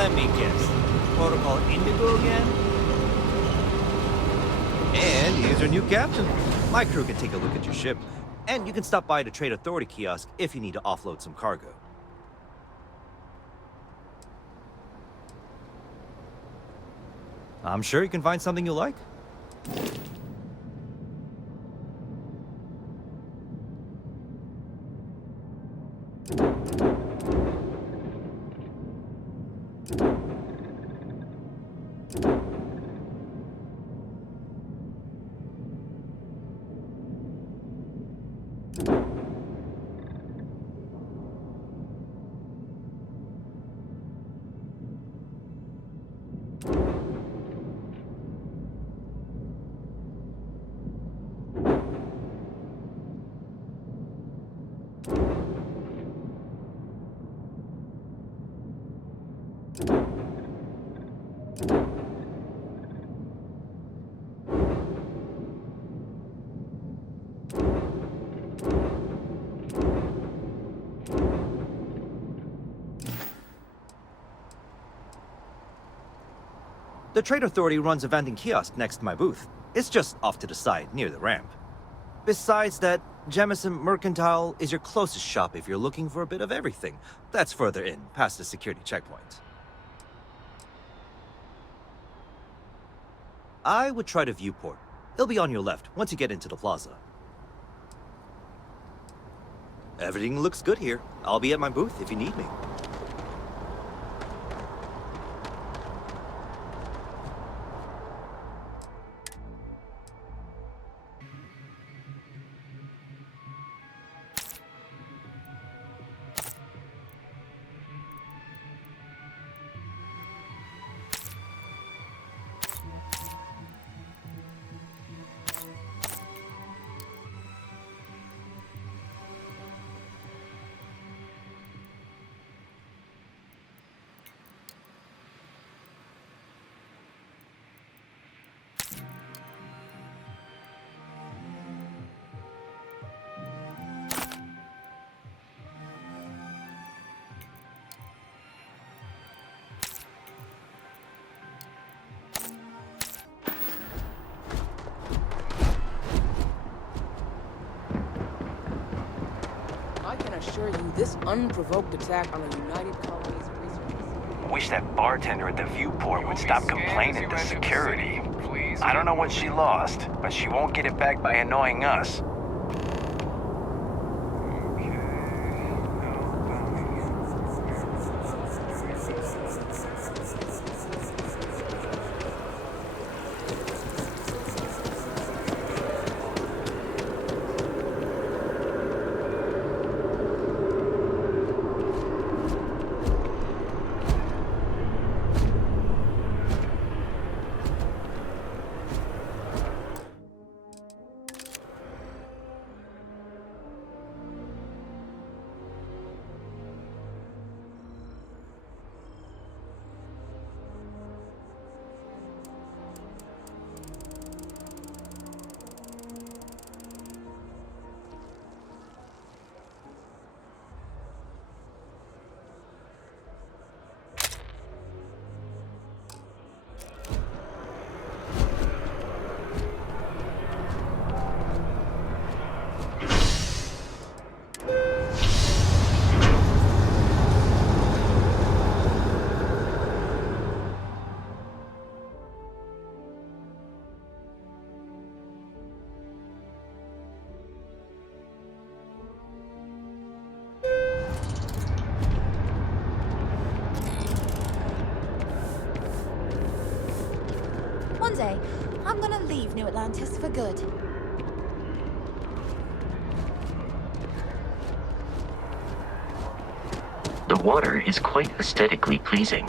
Let me guess. Protocol Indigo again? And here's your new captain. My crew can take a look at your ship. And you can stop by the Trade Authority kiosk if you need to offload some cargo. I'm sure you can find something you like. The Trade Authority runs a vending kiosk next to my booth. It's just off to the side, near the ramp. Besides that, Jemison Mercantile is your closest shop if you're looking for a bit of everything. That's further in, past the security checkpoint. I would try the viewport. It'll be on your left once you get into the plaza. Everything looks good here. I'll be at my booth if you need me. Assure you, this unprovoked attack on a United Colony's resources. Wish that bartender at the viewport would stop complaining to security. I don't know what she lost, but she won't get it back by annoying us. One day, I'm gonna leave New Atlantis for good. The water is quite aesthetically pleasing,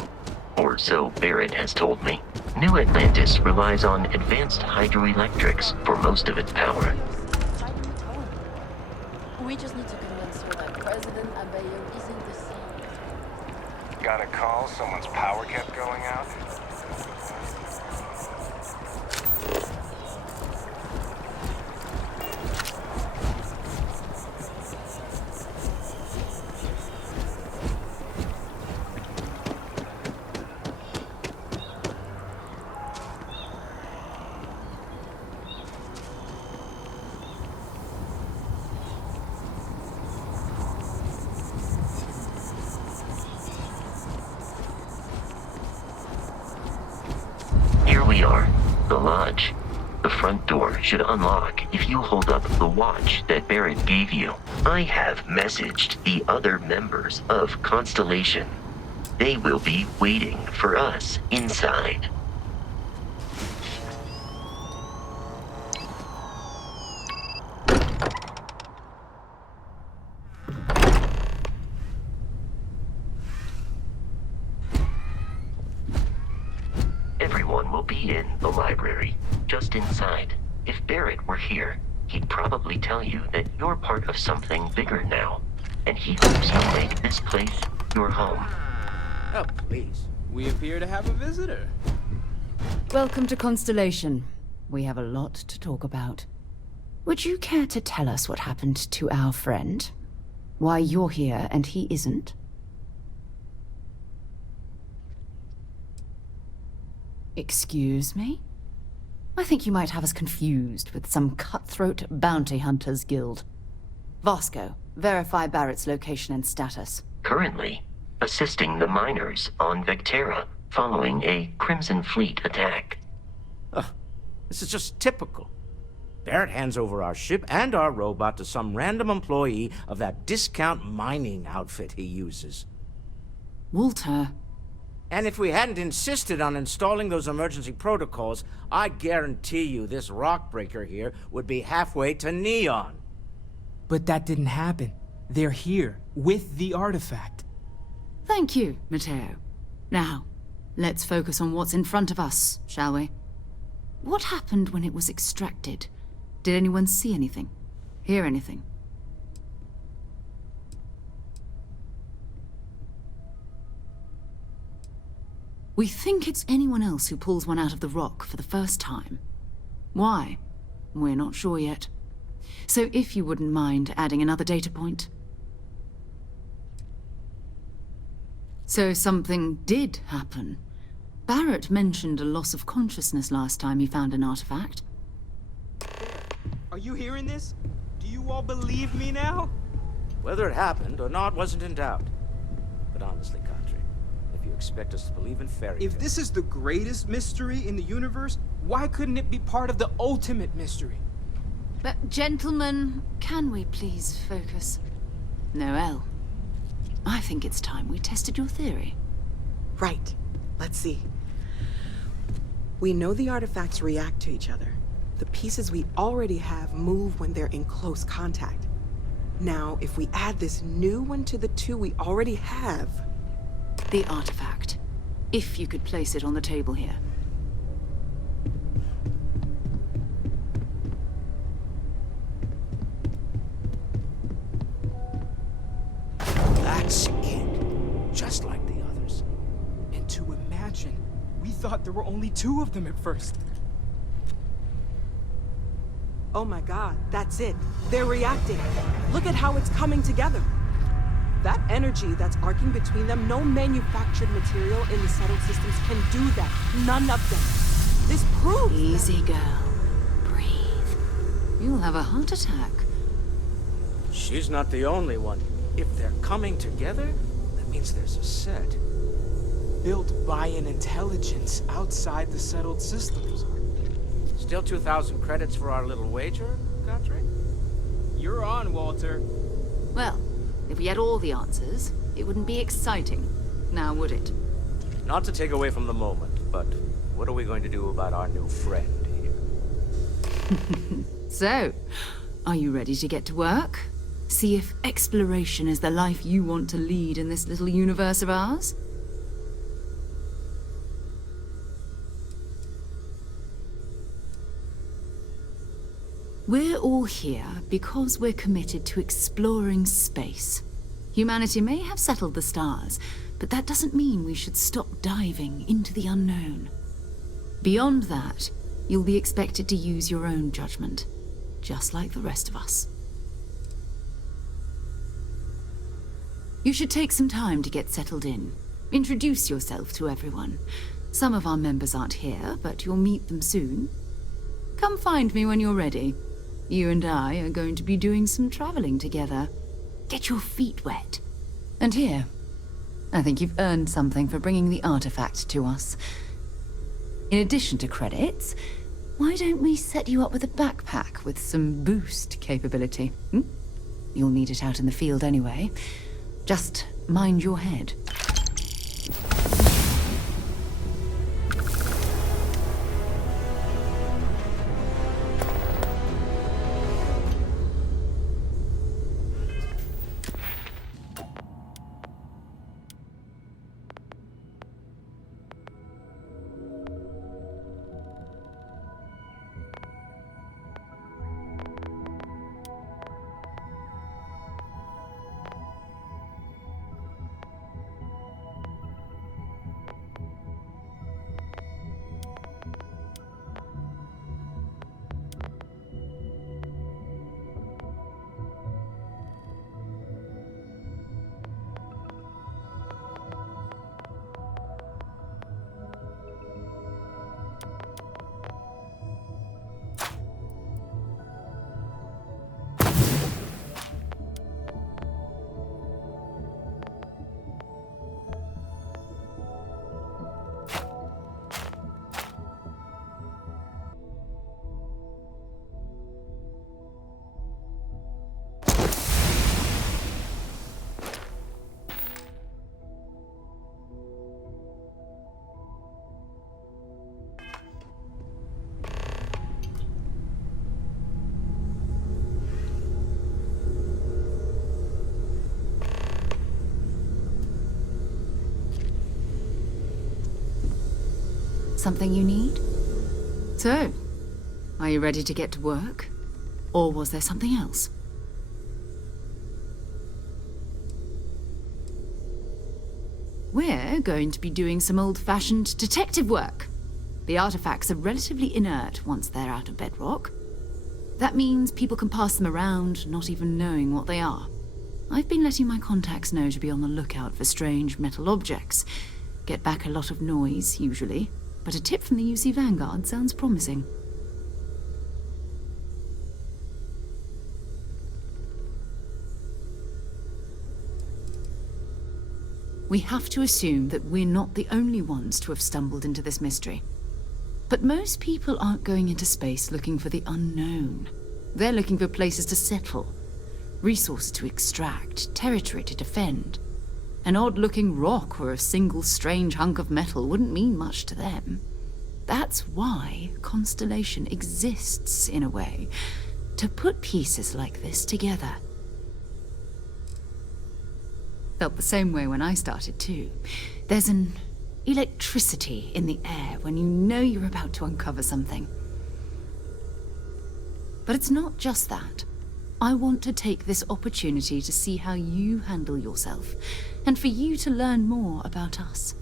or so Barrett has told me. New Atlantis relies on advanced hydroelectrics for most of its power. We just need to convince her that President Abayo isn't the same. Got a call? Someone's power kept going out? the lodge. The front door should unlock if you hold up the watch that Barrett gave you. I have messaged the other members of Constellation. They will be waiting for us inside. Everyone will be in the library, just inside. If Barrett were here, he'd probably tell you that you're part of something bigger now, and he hopes you'll make this place your home. Oh, please. We appear to have a visitor. Welcome to Constellation. We have a lot to talk about. Would you care to tell us what happened to our friend? Why you're here and he isn't? Excuse me? I think you might have us confused with some cutthroat bounty hunters guild. Vasco, verify Barrett's location and status. Currently, assisting the miners on Vectera following a Crimson Fleet attack. Ugh, this is just typical. Barrett hands over our ship and our robot to some random employee of that discount mining outfit he uses. Walter. And if we hadn't insisted on installing those emergency protocols, I guarantee you this rock breaker here would be halfway to Neon. But that didn't happen. They're here, with the artifact. Thank you, Matteo. Now, let's focus on what's in front of us, shall we? What happened when it was extracted? Did anyone see anything? Hear anything? We think it's anyone else who pulls one out of the rock for the first time. Why? We're not sure yet. So if you wouldn't mind adding another data point. So something did happen. Barrett mentioned a loss of consciousness last time he found an artifact. Are you hearing this? Do you all believe me now? Whether it happened or not wasn't in doubt. But honestly, Country, if you expect us to believe in fairy tales... If this is the greatest mystery in the universe, why couldn't it be part of the ultimate mystery? But gentlemen, can we please focus? Noelle, I think it's time we tested your theory. Right. Let's see. We know the artifacts react to each other. The pieces we already have move when they're in close contact. Now, if we add this new one to the two we already have... The artifact. If you could place it on the table here. That's it. Just like the others. And to imagine, we thought there were only two of them at first. Oh my god, that's it. They're reacting. Look at how it's coming together. That energy that's arcing between them, no manufactured material in the settled systems can do that. None of them. This proves Easy, girl. Breathe. You'll have a heart attack. She's not the only one. If they're coming together, that means there's a set. Built by an intelligence outside the settled systems. Still 2,000 credits for our little wager, Country? You're on, Walter. Well, if we had all the answers, it wouldn't be exciting. Now, would it? Not to take away from the moment, but what are we going to do about our new friend here? So, are you ready to get to work? See if exploration is the life you want to lead in this little universe of ours? We're all here because we're committed to exploring space. Humanity may have settled the stars, but that doesn't mean we should stop diving into the unknown. Beyond that, you'll be expected to use your own judgment, just like the rest of us. You should take some time to get settled in. Introduce yourself to everyone. Some of our members aren't here, but you'll meet them soon. Come find me when you're ready. You and I are going to be doing some traveling together. Get your feet wet. And here, I think you've earned something for bringing the artifact to us. In addition to credits, Why don't we set you up with a backpack with some boost capability? Hmm? You'll need it out in the field anyway. Just mind your head. Something you need? So, are you ready to get to work? Or was there something else? We're going to be doing some old-fashioned detective work. The artifacts are relatively inert once they're out of bedrock. That means people can pass them around, not even knowing what they are. I've been letting my contacts know to be on the lookout for strange metal objects. Get back a lot of noise, usually. But a tip from the UC Vanguard sounds promising. We have to assume that we're not the only ones to have stumbled into this mystery. But most people aren't going into space looking for the unknown. They're looking for places to settle, resources to extract, territory to defend. An odd-looking rock or a single strange hunk of metal wouldn't mean much to them. That's why Constellation exists, in a way, to put pieces like this together. Felt the same way when I started, too. There's an electricity in the air when you know you're about to uncover something. But it's not just that. I want to take this opportunity to see how you handle yourself, and for you to learn more about us.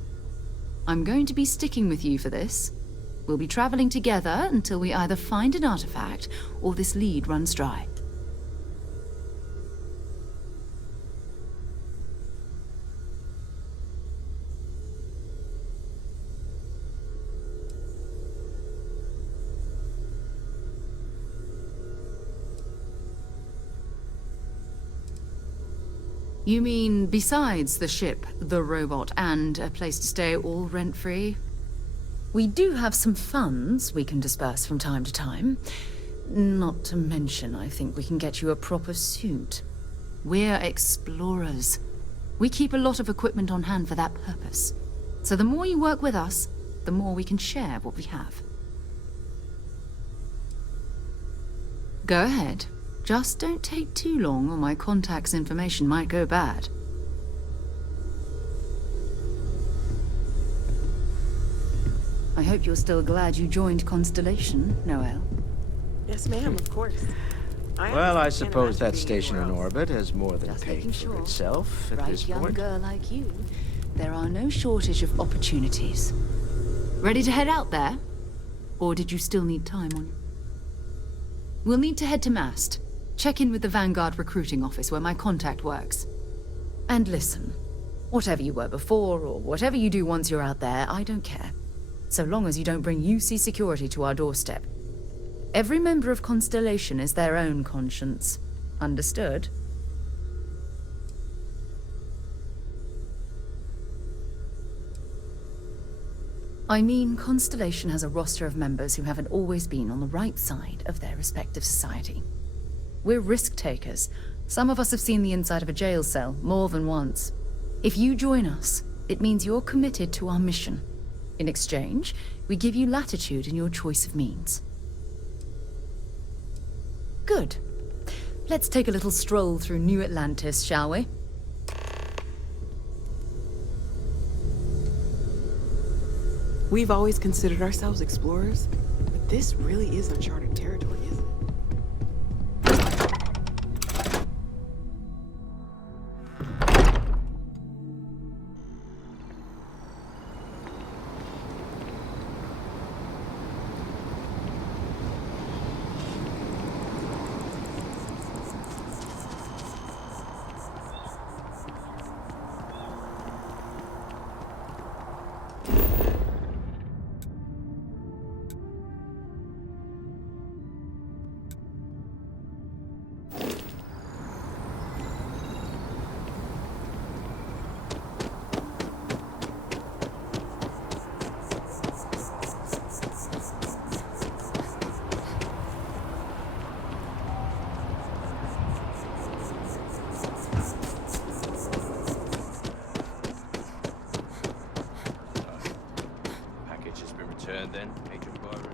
I'm going to be sticking with you for this. We'll be traveling together until we either find an artifact or this lead runs dry. You mean besides the ship, the robot, and a place to stay all rent-free? We do have some funds we can disperse from time to time. Not to mention, I think we can get you a proper suit. We're explorers. We keep a lot of equipment on hand for that purpose. So the more you work with us, the more we can share what we have. Go ahead. Just don't take too long or my contact's information might go bad. I hope you're still glad you joined Constellation, Noelle. Yes, ma'am, of course. Well, I can't suppose imagine that being station in anywhere else. orbit has more than Just paid making for sure. itself at Bright this young point. girl like you, there are no shortage of opportunities. Ready to head out there? Or did you still need time on you? We'll need to head to Mast. Check in with the Vanguard recruiting office where my contact works. And listen, whatever you were before or whatever you do once you're out there, I don't care. So long as you don't bring UC security to our doorstep. Every member of Constellation is their own conscience. Understood? I mean, Constellation has a roster of members who haven't always been on the right side of their respective society. We're risk takers. Some of us have seen the inside of a jail cell more than once. If you join us, it means you're committed to our mission. In exchange, we give you latitude in your choice of means. Good. Let's take a little stroll through New Atlantis, shall we? We've always considered ourselves explorers, but this really is uncharted territory, isn't it? Then, Agent Byron.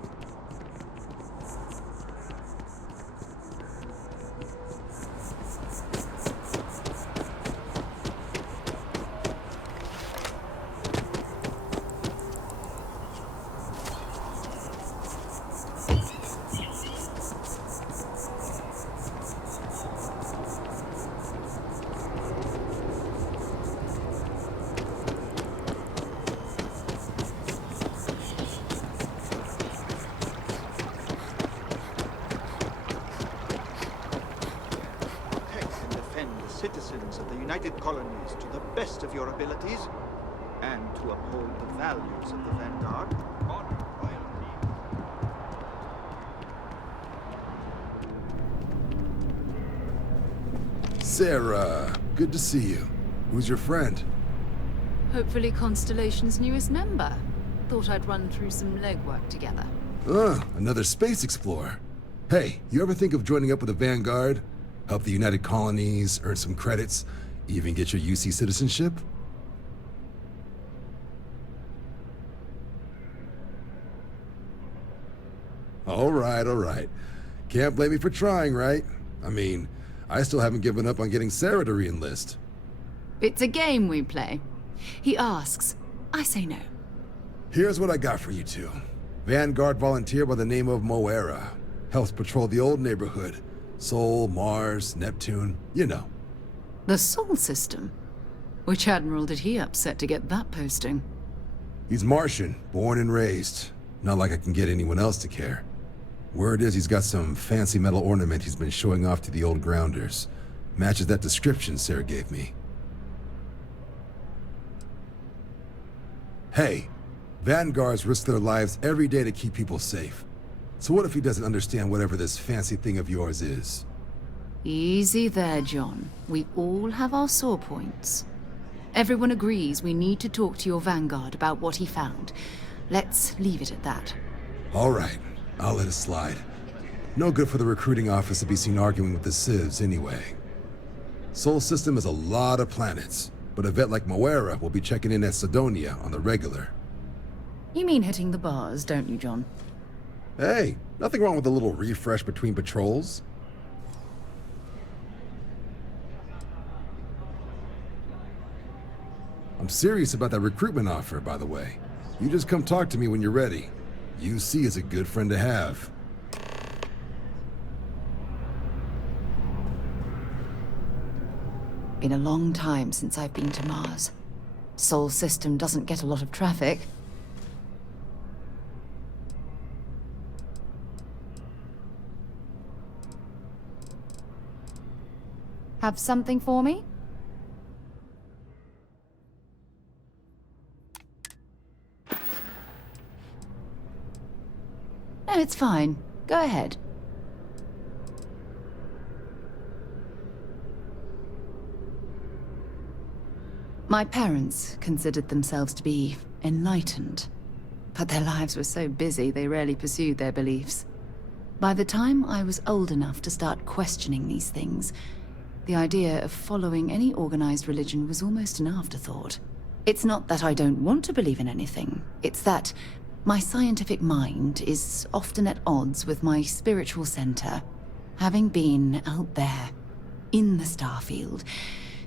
Citizens of the United Colonies to the best of your abilities, and to uphold the values of the Vanguard, honor loyalty. Sarah, good to see you. Who's your friend? Hopefully Constellation's newest member. Thought I'd run through some legwork together. Another space explorer. Hey, you ever think of joining up with the Vanguard? Help the United Colonies, earn some credits, even get your UC citizenship? All right. Can't blame me for trying, right? I mean, I still haven't given up on getting Sarah to re-enlist. It's a game we play. He asks, I say no. Here's what I got for you two. Vanguard volunteer by the name of Moira. Helps patrol the old neighborhood. Sol, Mars, Neptune, you know. The Sol system? Which admiral did he upset to get that posting? He's Martian, born and raised. Not like I can get anyone else to care. Word is he's got some fancy metal ornament he's been showing off to the old grounders. Matches that description Sarah gave me. Hey, Vanguards risk their lives every day to keep people safe. So what if he doesn't understand whatever this fancy thing of yours is? Easy there, John. We all have our sore points. Everyone agrees we need to talk to your Vanguard about what he found. Let's leave it at that. All right, I'll let it slide. No good for the recruiting office to be seen arguing with the civs anyway. Sol system is a lot of planets, but a vet like Moira will be checking in at Sidonia on the regular. You mean hitting the bars, don't you, John? Hey, nothing wrong with a little refresh between patrols. I'm serious about that recruitment offer, by the way. You just come talk to me when you're ready. UC is a good friend to have. Been a long time since I've been to Mars. Sol system doesn't get a lot of traffic. Have something for me? No, it's fine. Go ahead. My parents considered themselves to be enlightened. but their lives were so busy they rarely pursued their beliefs. By the time I was old enough to start questioning these things, the idea of following any organized religion was almost an afterthought. It's not that I don't want to believe in anything, it's that my scientific mind is often at odds with my spiritual center. Having been out there, in the Starfield,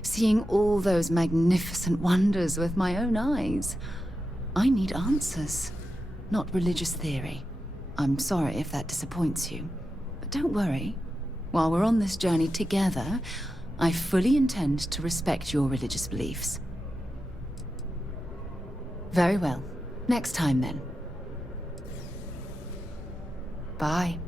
seeing all those magnificent wonders with my own eyes, I need answers, not religious theory. I'm sorry if that disappoints you, but don't worry. While we're on this journey together, I fully intend to respect your religious beliefs. Very well. Next time, then. Bye.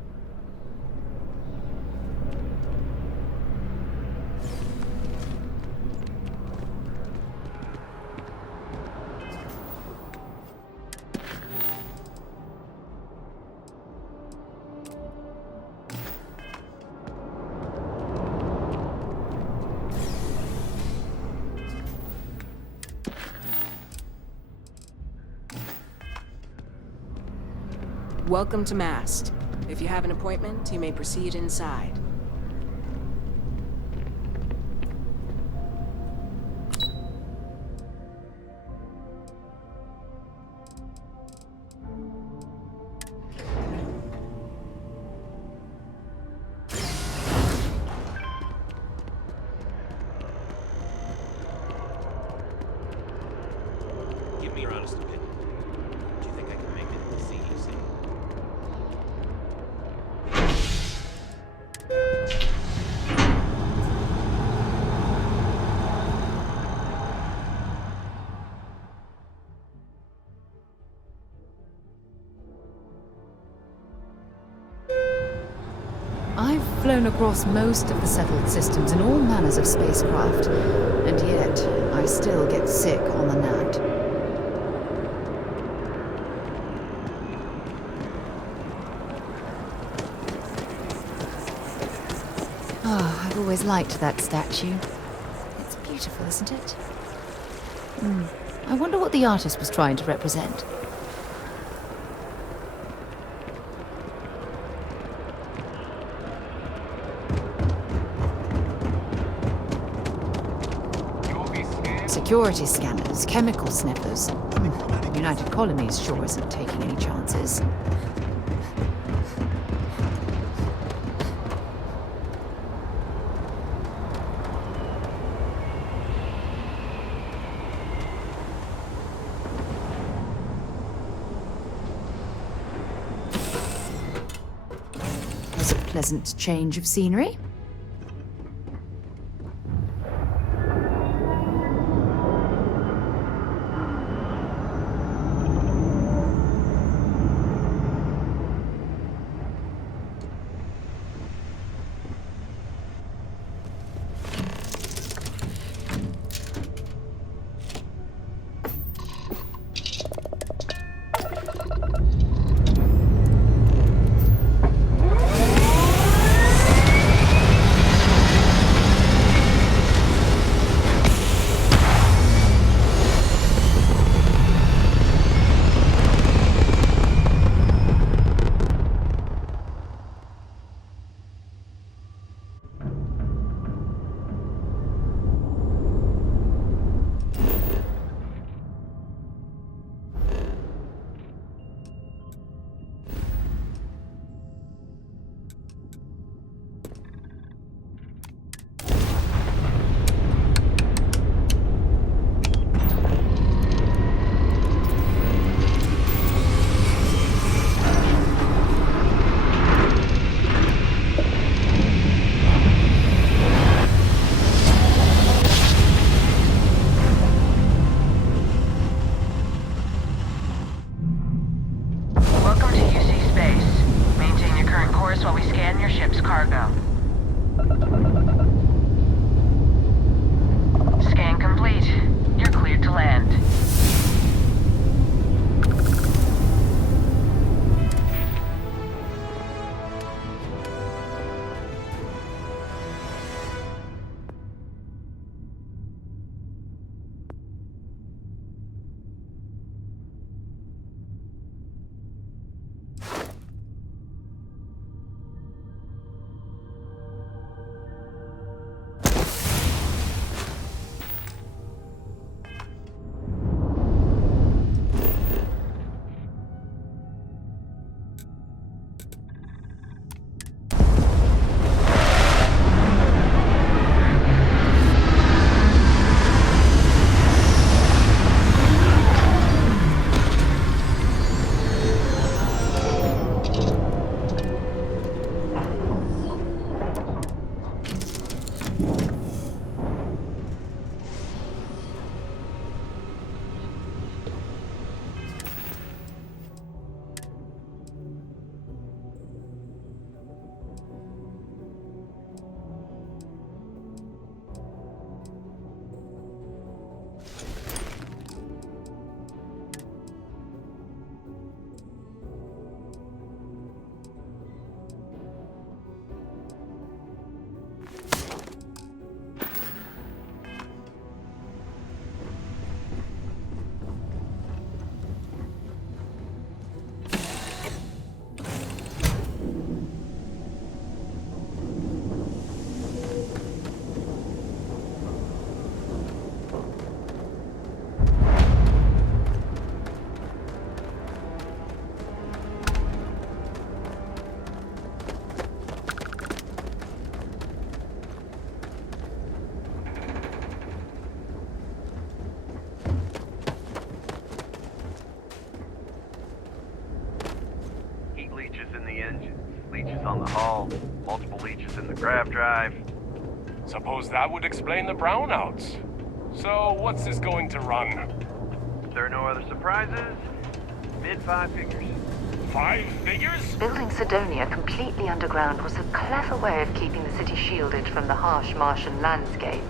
Welcome to Mast. If you have an appointment, you may proceed inside. Give me your honest opinion. Do you think I can make it to the CEC? I've flown across most of the settled systems in all manners of spacecraft, and yet I still get sick on the gnat. Oh, I've always liked that statue. It's beautiful, isn't it? I wonder what the artist was trying to represent. Security scanners, chemical sniffers. United Colonies sure isn't taking any chances. There's a pleasant change of scenery. Grav drive. Suppose that would explain the brownouts. So, what's this going to run? There are no other surprises. Mid-5 figures. 5 figures? Building Sidonia completely underground was a clever way of keeping the city shielded from the harsh Martian landscape.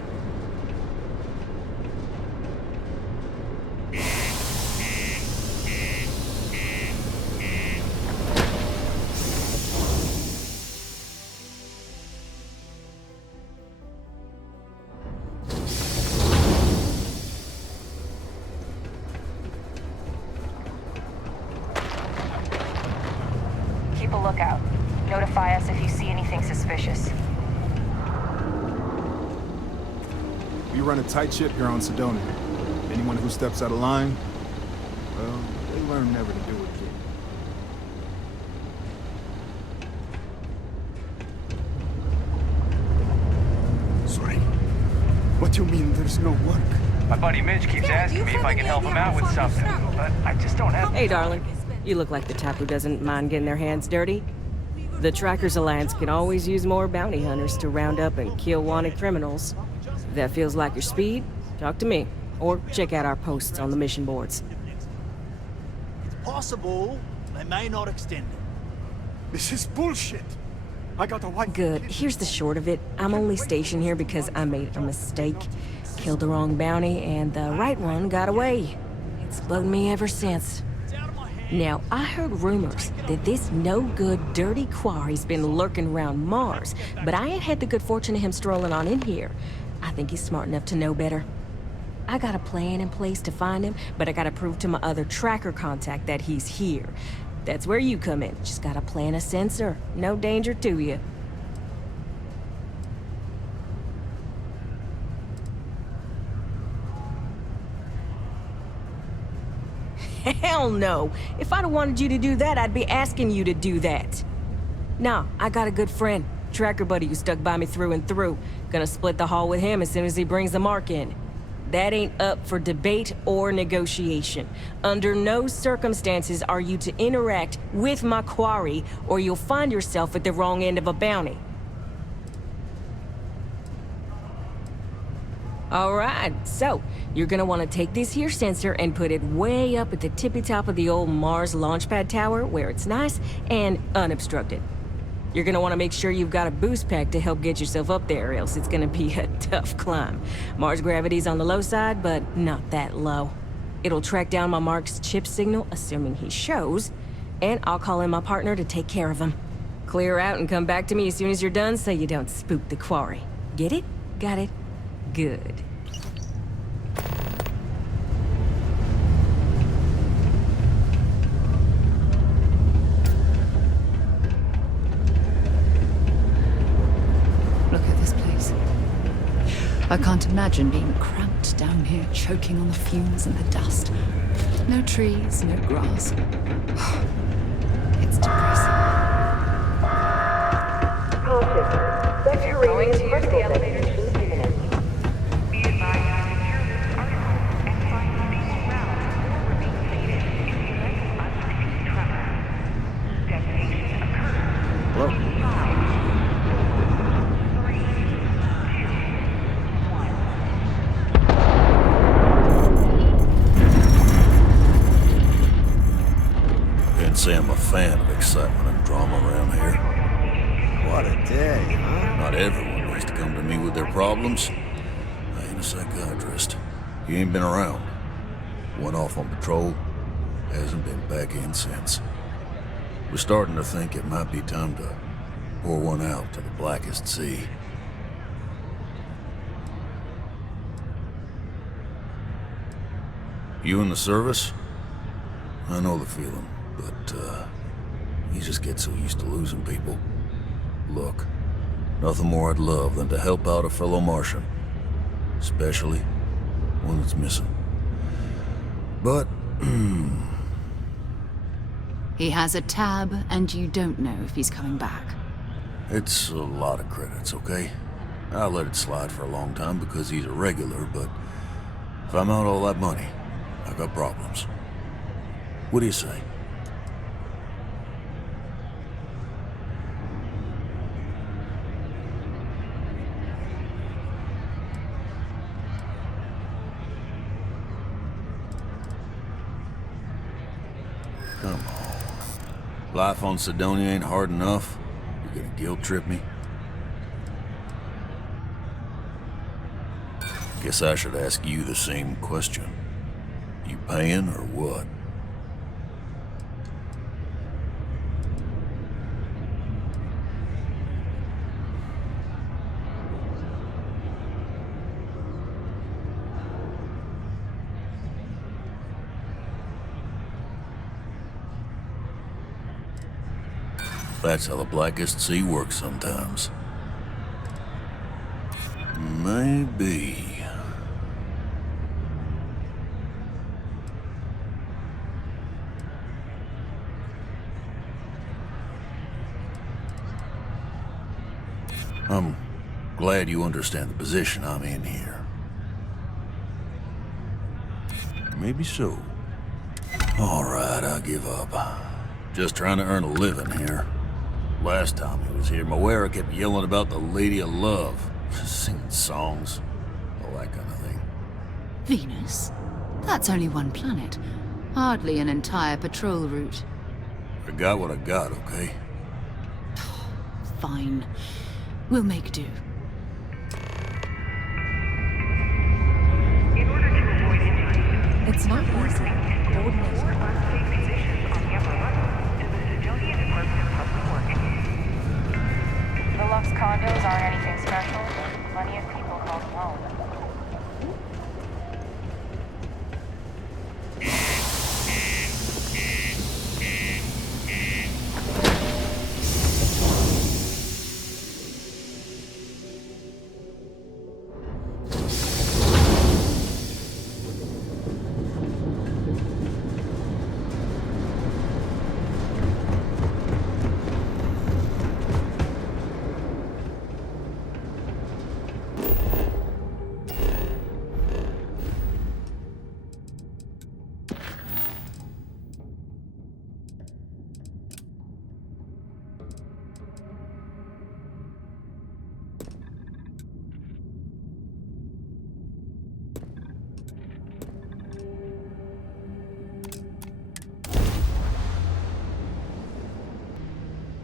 Keep a lookout. Notify us if you see anything suspicious. You run a tight ship here on Sidonia. Anyone who steps out of line, well, they learn never to do it again. Sorry. What do you mean there's no work? My buddy Mitch keeps asking me if I can help him out with something, but I just don't have... Hey, darling. You look like the type who doesn't mind getting their hands dirty. The Trackers Alliance can always use more bounty hunters to round up and kill wanted criminals. If that feels like your speed, talk to me. Or check out our posts on the mission boards. It's possible they may not extend it. This is bullshit. I got a wife. Good. Here's the short of it. I'm only stationed here because I made a mistake. Killed the wrong bounty, and the right one got away. It's bugged me ever since. Now, I heard rumors that this no-good, dirty quarry's been lurking around Mars, but I ain't had the good fortune of him strolling on in here. I think he's smart enough to know better. I got a plan in place to find him, but I gotta prove to my other tracker contact that he's here. That's where you come in. Just gotta plant a sensor. No danger to you. Hell no! If I'd have wanted you to do that, I'd be asking you to do that. Nah, I got a good friend, tracker buddy who stuck by me through and through. Gonna split the haul with him as soon as he brings the mark in. That ain't up for debate or negotiation. Under no circumstances are you to interact with my quarry, or you'll find yourself at the wrong end of a bounty. Alright, so, you're gonna want to take this here sensor and put it way up at the tippy top of the old Mars launchpad tower where it's nice and unobstructed. You're gonna want to make sure you've got a boost pack to help get yourself up there, else it's gonna be a tough climb. Mars gravity's on the low side, but not that low. It'll track down my Mark's chip signal, assuming he shows, and I'll call in my partner to take care of him. Clear out and come back to me as soon as you're done so you don't spook the quarry. Get it? Got it? Good. Look at this place. I can't imagine being cramped down here, choking on the fumes and the dust. No trees, no grass. It's depressing. If you're going to use the elevator, Say I'm a fan of excitement and drama around here. What a day, huh? Not everyone needs to come to me with their problems. I ain't a psychiatrist. He ain't been around. Went off on patrol. Hasn't been back in since. We're starting to think it might be time to pour one out to the blackest sea. You in the service? I know the feeling. But, you just get so used to losing people. Look, nothing more I'd love than to help out a fellow Martian. Especially one that's missing. But, He has a tab, and you don't know if he's coming back. it's a lot of credits, okay? I let it slide for a long time because he's a regular, but if I'm out all that money, I got problems. What do you say? Come on. Life on Sidonia ain't hard enough. You're gonna guilt trip me? Guess I should ask you the same question. You paying or what? That's how the Blackest Sea works sometimes. Maybe. I'm glad you understand the position I'm in here. Maybe so. All right, I give up. Just trying to earn a living here. Last time he was here, Moira kept yelling about the Lady of Love, singing songs, all that kind of thing. Venus? That's only one planet. Hardly an entire patrol route. I got what I got, okay? Fine. We'll make do. It's not easy. The Lux condos aren't anything special. Plenty of people call them home.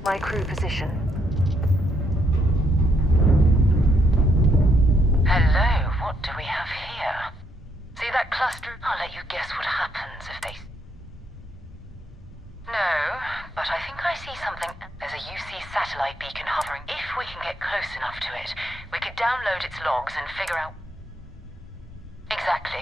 My crew position. Hello, what do we have here? See that cluster? I'll let you guess what happens if they... No, but I think I see something. There's a UC satellite beacon hovering. If we can get close enough to it, we could download its logs and figure out... Exactly.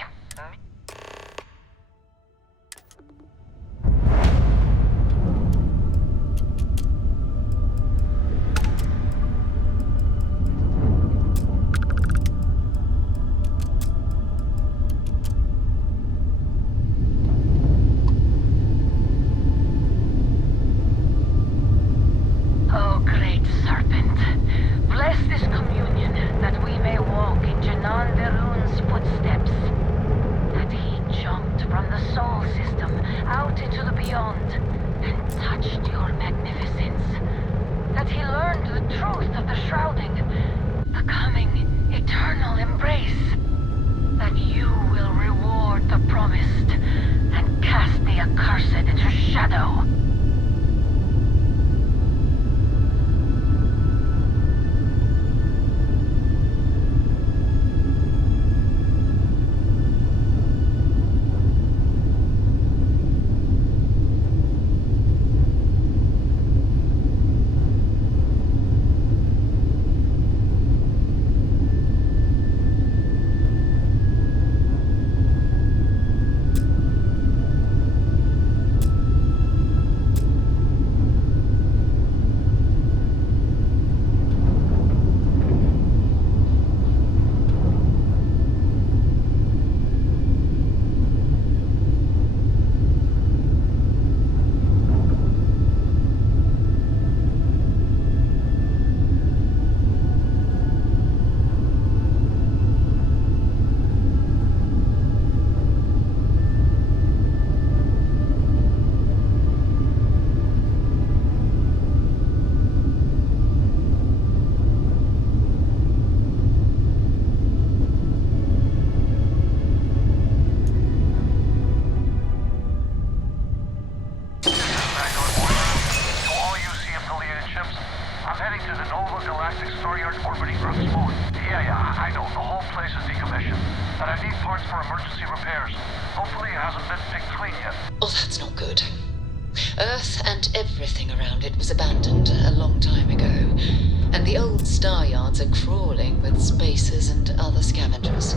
place is decommissioned, and I need parts for emergency repairs. Hopefully it hasn't been picked clean yet. Oh, that's not good. Earth and everything around it was abandoned a long time ago, and the old star yards are crawling with spacers and other scavengers.